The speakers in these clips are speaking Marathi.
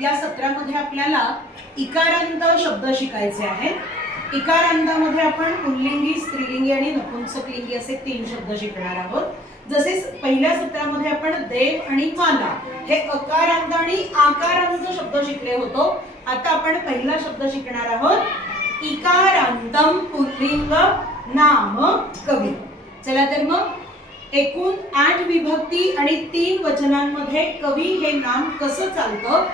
या सत्रामध्ये आपल्याला इकारांत शब्द शिकायचे आहेत। इकारांतामध्ये आपण पुल्लिंगी, स्त्रीलिंगी आणि नपुंसकलिंगी असे 3 शब्द शिकणार आहोत। जसे पहिल्या सत्रामध्ये आपण देव आणि माला हे अकारांत आणि आकारांत शब्द शिकले होतो, आता आपण पहिला शब्द शिकणार आहोत इकारांतम पुल्लिंग नाम कवी। चला तर मग एकूण 8 विभक्ती आणि 3 वचनांमध्ये कवी हे नाम कसं चालतं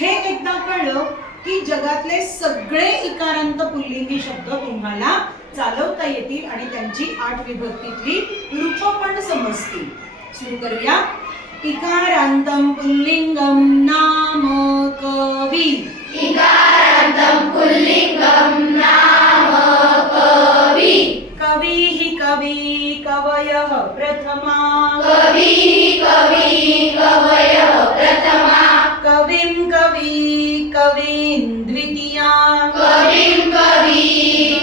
हे एकदा कळलं की जगातले सगळे इकारांत पुल्लिंगी शब्द तुम्हाला चालवता येतील आणि त्यांची 8 विभक्तीतली रूपं पण समजतील। सुरू करूया। इकारांतम पुल्लिंगम नाम कवी। इकारांतम पुल्लिंगम नाम कवी। कवी हि कवी कवयः प्रथमा। कवी हि कवी कवयः प्रथमा। कविं कवी कवीन् द्वितीया। कविं कवी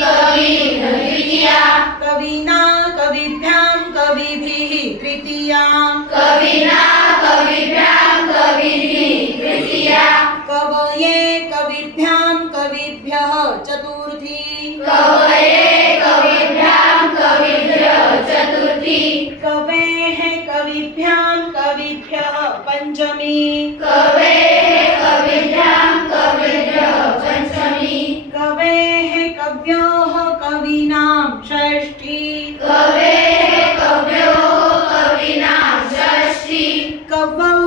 कवीन् द्वितीया। कविना कविभ्यां कविभिः तृतीया। कविना कविभ्यां कविभिः तृतीया। कवये कविभ्यां कविभ्यः चतुर्थी। कवये कविभ्यां कविभ्यः चतुर्थी। कवेः कविभ्यां कविभ्यः पंचमी। कवेः कविभ्यां कविभ्यः पंचमी। कवेः कव्योः कवीनां षष्ठी। कवेः कव्योः कवीनां षष्ठी। कवौ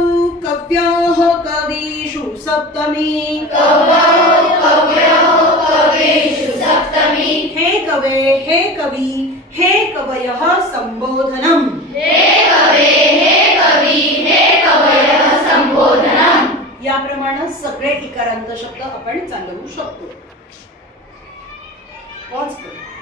कव्योः कवीषु सप्तमी। कवौ कव्योः कवीषु सप्तमी। हे कवे हे कवी हे कवयः संबोधनम्। हे कवे हे कवी हे कवयः संबोधनम्। याप्रमाणे सगळे इकारांत शब्द आपण चालवू शकतो। पॉज करू।